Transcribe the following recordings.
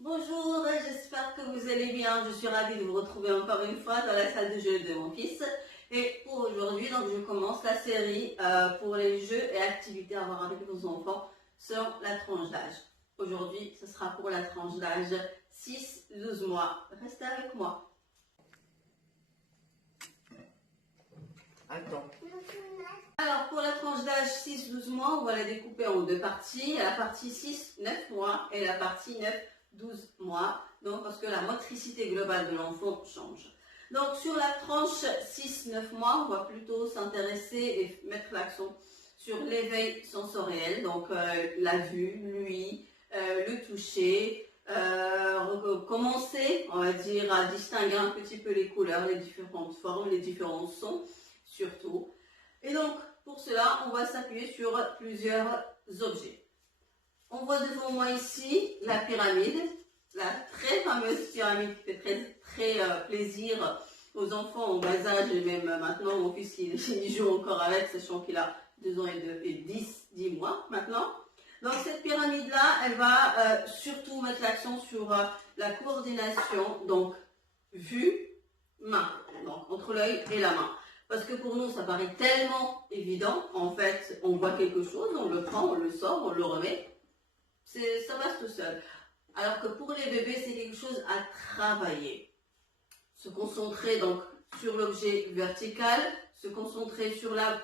Bonjour, j'espère que vous allez bien. Je suis ravie de vous retrouver encore une fois dans la salle de jeu de mon fils. Et pour aujourd'hui, donc je commence la série pour les jeux et activités à voir avec vos enfants sur la tranche d'âge. Aujourd'hui, ce sera pour la tranche d'âge 6-12 mois. Restez avec moi. Attends. Alors, pour la tranche d'âge 6-12 mois, on va la découper en deux parties. La partie 6-9 mois et la partie 9-12 mois. Donc, parce que la motricité globale de l'enfant change. Donc, sur la tranche 6-9 mois, on va plutôt s'intéresser et mettre l'accent sur l'éveil sensoriel. Donc, la vue, l'ouïe, le toucher. Commencer, on va dire, à distinguer un petit peu les couleurs, les différentes formes, les différents sons, surtout. Et donc, pour cela, on va s'appuyer sur plusieurs objets. On voit devant moi ici la pyramide, la très fameuse pyramide qui fait très plaisir aux enfants en bas âge, et même maintenant, mon fils il joue encore avec, sachant qu'il a 2 ans et 10 mois maintenant. Donc cette pyramide-là, elle va surtout mettre l'accent sur la coordination, donc vue, main, donc entre l'œil et la main. Parce que pour nous, ça paraît tellement évident. En fait, on voit quelque chose, on le prend, on le sort, on le remet. Ça passe tout seul. Alors que pour les bébés, c'est quelque chose à travailler. Se concentrer donc sur l'objet vertical, se concentrer sur la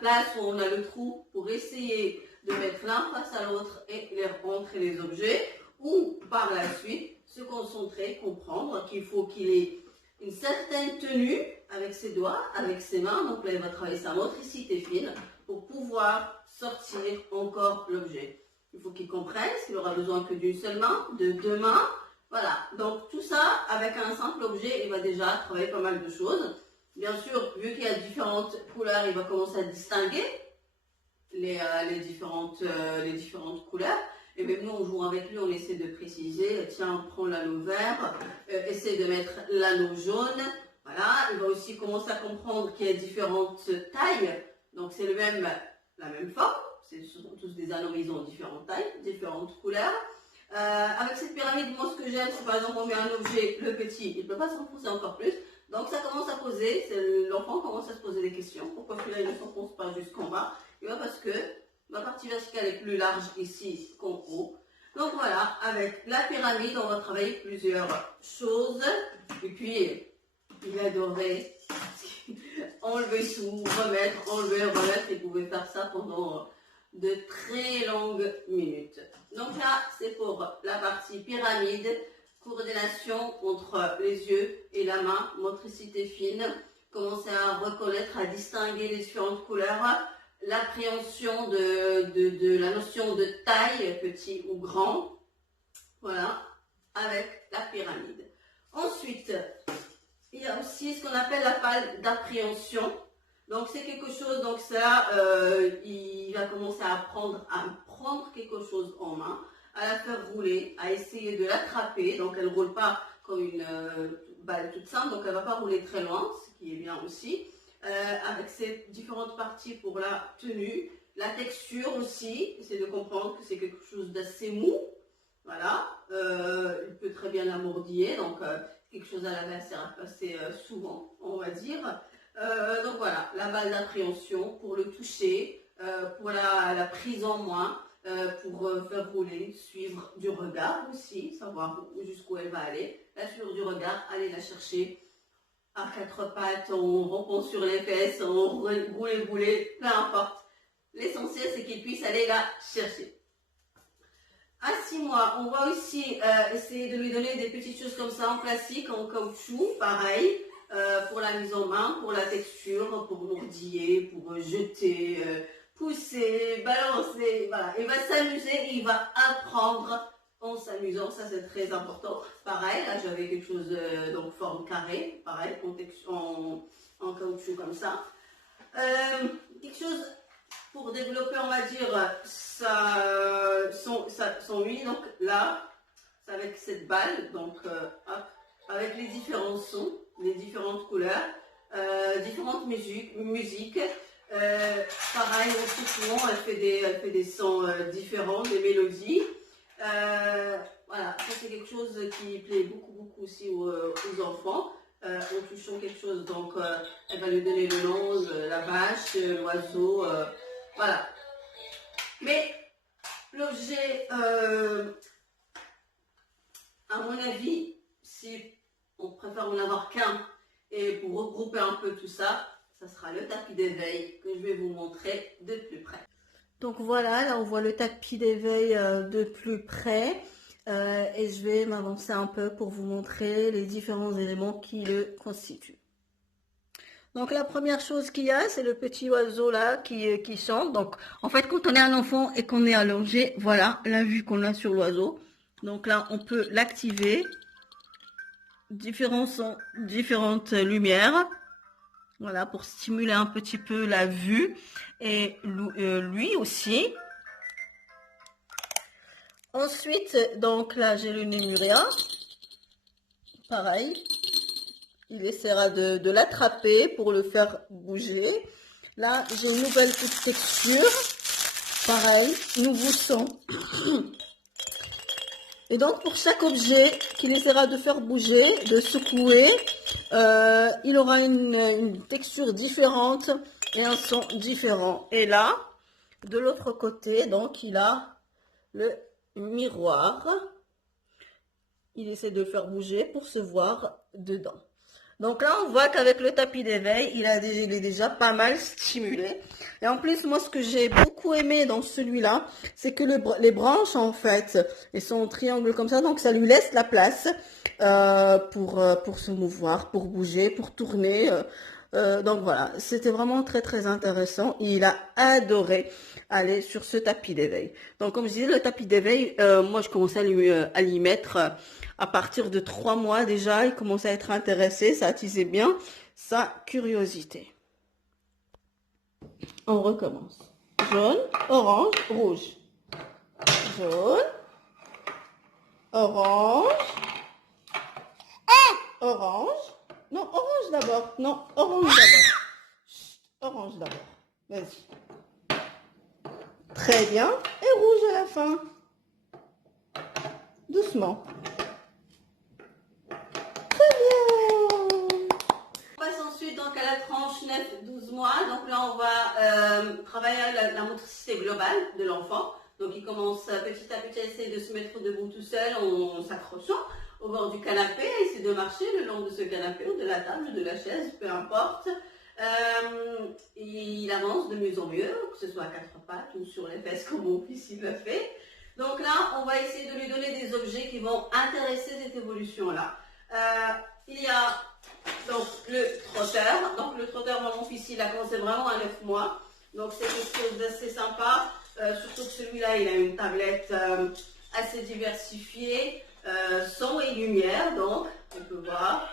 place où on a le trou pour essayer de mettre l'un face à l'autre et les rentrer les objets. Ou par la suite, se concentrer, comprendre qu'il faut qu'il ait une certaine tenue avec ses doigts, avec ses mains. Donc là, il va travailler sa motricité fine pour pouvoir sortir encore l'objet. Il faut qu'il comprenne qu'il aura besoin que d'une seule main, de 2 mains. Voilà, donc tout ça, avec un simple objet, il va déjà travailler pas mal de choses. Bien sûr, vu qu'il y a différentes couleurs, il va commencer à distinguer les différentes couleurs. Et même nous, on joue avec lui, on essaie de préciser, tiens, prends l'anneau vert, essaie de mettre l'anneau jaune. Voilà, il va aussi commencer à comprendre qu'il y a différentes tailles. Donc c'est la même forme, ce sont tous des anneaux, ils ont différentes tailles, différentes couleurs. Avec cette pyramide, moi ce que j'aime, c'est par exemple on met un objet, le petit, il ne peut pas s'enfoncer encore plus. Donc ça commence à poser, l'enfant commence à se poser des questions. Pourquoi celui-là il ne s'enfonce pas jusqu'en bas? Et bien parce que ma partie verticale est plus large ici qu'en haut. Donc voilà, avec la pyramide, on va travailler plusieurs choses. Et puis, il adorait enlever tout, remettre, enlever, remettre. Il pouvait faire ça pendant de très longues minutes. Donc là, c'est pour la partie pyramide, coordination entre les yeux et la main, motricité fine, commencer à reconnaître, à distinguer les différentes couleurs, l'appréhension de la notion de taille, petit ou grand, voilà, avec la pyramide. Ensuite, il y a aussi ce qu'on appelle la pale d'appréhension. Donc c'est quelque chose, donc ça, il va commencer à apprendre à prendre quelque chose en main, à la faire rouler, à essayer de l'attraper. Donc elle ne roule pas comme une balle toute simple, donc elle ne va pas rouler très loin, ce qui est bien aussi. Avec ces différentes parties pour la tenue, la texture aussi, essayer de comprendre que c'est quelque chose d'assez mou. Voilà, il peut très bien la mordiller, donc quelque chose à laver assez souvent, on va dire. Donc voilà, la balle d'appréhension pour le toucher, pour la prise en main, pour faire rouler, suivre du regard aussi, savoir jusqu'où elle va aller. La suivre du regard, aller la chercher à 4 pattes, en rampant sur les fesses, en rouler, peu importe. L'essentiel, c'est qu'il puisse aller la chercher. À 6 mois, on va aussi essayer de lui donner des petites choses comme ça en plastique, en caoutchouc, pareil, pour la mise en main, pour la texture, pour mordiller, pour jeter, pousser, balancer, voilà. Il va s'amuser et il va apprendre en s'amusant, ça c'est très important. Pareil, là j'avais quelque chose, donc forme carrée, pareil, en caoutchouc comme ça. Quelque chose pour développer, on va dire, son huile, donc là, c'est avec cette balle, donc hop, avec les différents sons, les différentes couleurs, différentes musiques. Pareil, en soufflant, elle fait des sons différents, des mélodies. Voilà, ça c'est quelque quelque chose qui plaît beaucoup aussi aux enfants. En touchant quelque chose, donc elle va lui donner le nom, la vache, l'oiseau, voilà. Mais l'objet, à mon avis, si on préfère en avoir qu'un, et pour regrouper un peu tout ça, ça sera le tapis d'éveil que je vais vous montrer de plus près. Donc voilà, là on voit le tapis d'éveil de plus près. Et je vais m'avancer un peu pour vous montrer les différents éléments qui le constituent. Donc la première chose qu'il y a, c'est le petit oiseau là qui chante. Donc en fait, quand on est un enfant et qu'on est allongé, voilà la vue qu'on a sur l'oiseau. Donc là, on peut l'activer. Différents sons, différentes lumières. Voilà, pour stimuler un petit peu la vue. Et lui aussi. Ensuite, donc là, j'ai le Nénuria. Pareil. Il essaiera de l'attraper pour le faire bouger. Là, j'ai une nouvelle petite texture. Pareil, nouveau son. Et donc, pour chaque objet qu'il essaiera de faire bouger, de secouer, il aura une texture différente et un son différent. Et là, de l'autre côté, donc, il a le miroir. Il essaie de le faire bouger pour se voir dedans. Donc là, on voit qu'avec le tapis d'éveil, il est déjà pas mal stimulé. Et en plus, moi, ce que j'ai beaucoup aimé dans celui-là, c'est que les branches, en fait, elles sont en triangle comme ça. Donc, ça lui laisse la place pour se mouvoir, pour bouger, pour tourner. Donc voilà, c'était vraiment très intéressant. Il a adoré aller sur ce tapis d'éveil. Donc comme je disais, le tapis d'éveil, moi je commençais à l'y mettre à partir de 3 mois déjà. Il commençait à être intéressé, ça attisait bien sa curiosité. On recommence. Jaune, orange, rouge. Jaune, orange, orange. Non, orange d'abord. Non, orange d'abord. Orange d'abord. Vas-y. Très bien. Et rouge à la fin. Doucement. Très bien. On passe ensuite donc à la tranche 9-12 mois. Donc là, on va travailler la motricité globale de l'enfant. Donc il commence petit à petit à essayer de se mettre debout tout seul en s'accrochant au bord du canapé, essayer de marcher le long de ce canapé ou de la table ou de la chaise, peu importe. Il avance de mieux en mieux, que ce soit à 4 pattes ou sur les fesses comme mon fils il le fait. Donc là, on va essayer de lui donner des objets qui vont intéresser cette évolution-là. Il y a donc le trotteur. Donc le trotteur, mon fils, il a commencé vraiment à 9 mois. Donc c'est quelque chose d'assez sympa. Surtout que celui-là, il a une tablette assez diversifiée. Son et lumière, donc, on peut voir.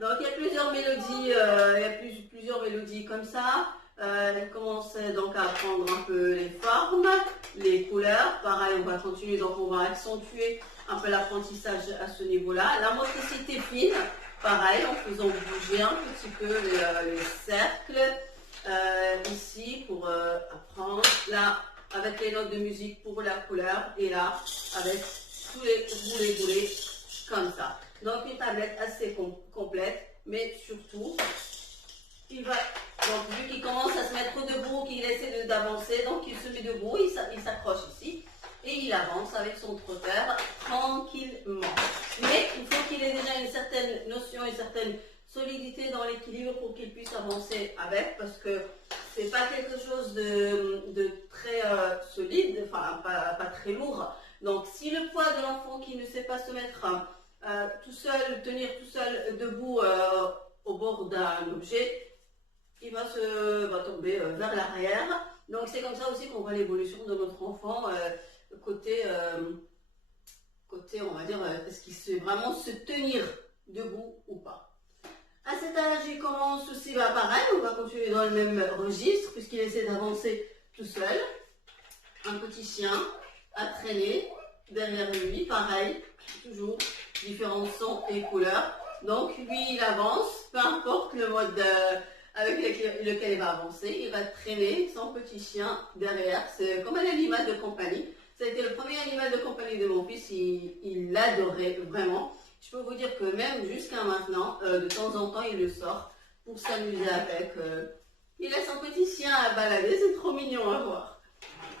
Donc, il y a plusieurs mélodies, plusieurs mélodies comme ça. Elle commence donc à apprendre un peu les formes, les couleurs. Pareil, on va continuer, donc on va accentuer un peu l'apprentissage à ce niveau-là. La motricité fine, pareil, en faisant bouger un petit peu les cercles. Ici pour apprendre, là avec les notes de musique pour la couleur et là avec tous les boulets comme ça. Donc une tablette assez complète, mais surtout il va, donc vu qu'il commence à se mettre debout, qu'il essaie d'avancer, donc il se met debout, il s'accroche ici et il avance avec son trotteur tranquillement. Mais il faut qu'il ait déjà une certaine notion, une certaine solidité dans l'équilibre pour qu'il puisse avancer avec, parce que c'est pas quelque chose de très solide, enfin pas très lourd. Donc si le poids de l'enfant qui ne sait pas se mettre tout seul, tenir tout seul debout au bord d'un objet, il va tomber vers l'arrière. Donc c'est comme ça aussi qu'on voit l'évolution de notre enfant côté on va dire, est-ce qu'il sait vraiment se tenir debout ou pas. À cet âge, il commence aussi, pareil, on va continuer dans le même registre, puisqu'il essaie d'avancer tout seul. Un petit chien à traîner derrière lui, pareil, toujours différents sons et couleurs. Donc lui, il avance, peu importe le mode avec lequel il va avancer. Il va traîner son petit chien derrière. C'est comme un animal de compagnie. Ça a été le premier animal de compagnie de mon fils. Il l'adorait vraiment. Je peux vous dire que même jusqu'à maintenant, de temps en temps, il le sort pour s'amuser avec. Il a son petit chien à balader. C'est trop mignon à voir.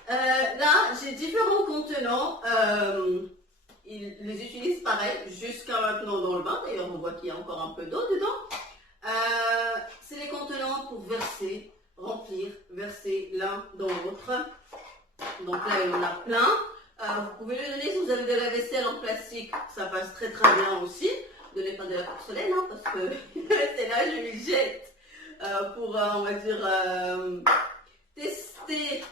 Là, j'ai différents contenants. Il les utilise pareil jusqu'à maintenant dans le bain. D'ailleurs, on voit qu'il y a encore un peu d'eau dedans. C'est les contenants pour verser, remplir, verser l'un dans l'autre. Donc là, il y en a plein. Vous pouvez le donner si vous avez de la vaisselle en plastique. Ça passe très très bien aussi. Ne donnez pas de la porcelaine, hein, parce que c'est là je lui jette pour, on va dire, tester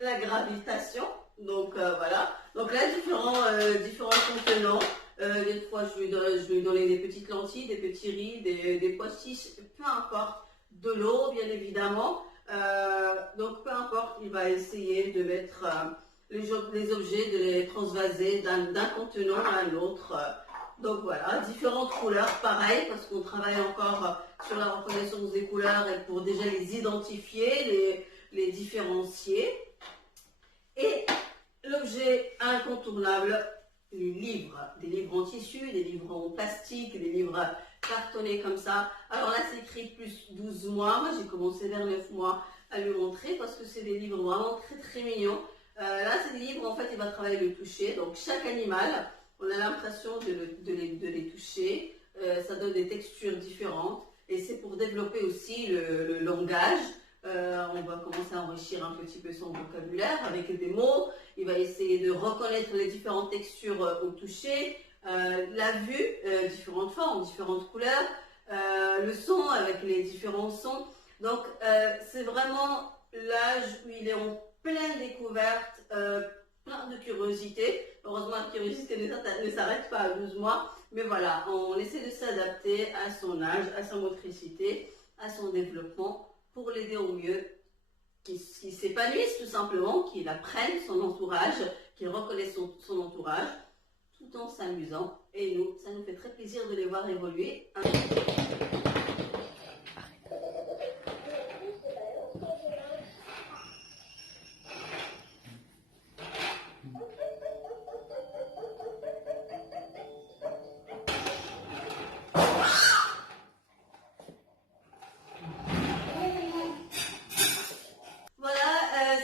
la gravitation. Donc voilà. Donc là, différents contenants. Des fois, je lui donner des petites lentilles, des petits riz, des pois chiches, peu importe. De l'eau, bien évidemment. Donc peu importe, il va essayer de mettre les objets, de les transvaser d'un contenant à un autre. Donc voilà, différentes couleurs, pareil, parce qu'on travaille encore sur la reconnaissance des couleurs et pour déjà les identifier, les différencier. Et l'objet incontournable, les livres, des livres en tissu, des livres en plastique, des livres cartonnés comme ça. Alors là, c'est écrit plus 12 mois. Moi, j'ai commencé vers 9 mois à lui montrer parce que c'est des livres vraiment très très mignons. Là, c'est des livres, en fait, il va travailler le toucher. Donc, chaque animal, on a l'impression de les toucher. Ça donne des textures différentes. Et c'est pour développer aussi le langage. On va commencer à enrichir un petit peu son vocabulaire avec des mots. Il va essayer de reconnaître les différentes textures au toucher. La vue, différentes formes, différentes couleurs. Le son avec les différents sons. Donc, c'est vraiment l'âge où il est en pleine découverte, plein de curiosité. Heureusement, la curiosité ne s'arrête pas à 12 mois. Mais voilà, on essaie de s'adapter à son âge, à sa motricité, à son développement pour l'aider au mieux, qu'il s'épanouisse tout simplement, qu'il apprenne son entourage, qu'il reconnaisse son entourage, tout en s'amusant. Et nous, ça nous fait très plaisir de les voir évoluer.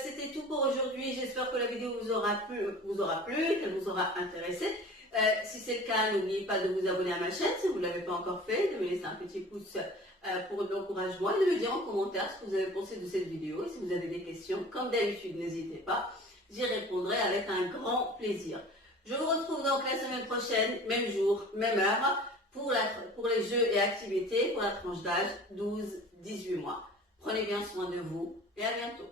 C'était tout pour aujourd'hui. J'espère que la vidéo vous aura plu, qu'elle vous aura intéressé. Si c'est le cas, n'oubliez pas de vous abonner à ma chaîne si vous ne l'avez pas encore fait, de me laisser un petit pouce pour de l'encouragement et de me dire en commentaire ce que vous avez pensé de cette vidéo. Et si vous avez des questions, comme d'habitude, n'hésitez pas. J'y répondrai avec un grand plaisir. Je vous retrouve donc la semaine prochaine, même jour, même heure, pour les jeux et activités pour la tranche d'âge 12-18 mois. Prenez bien soin de vous et à bientôt.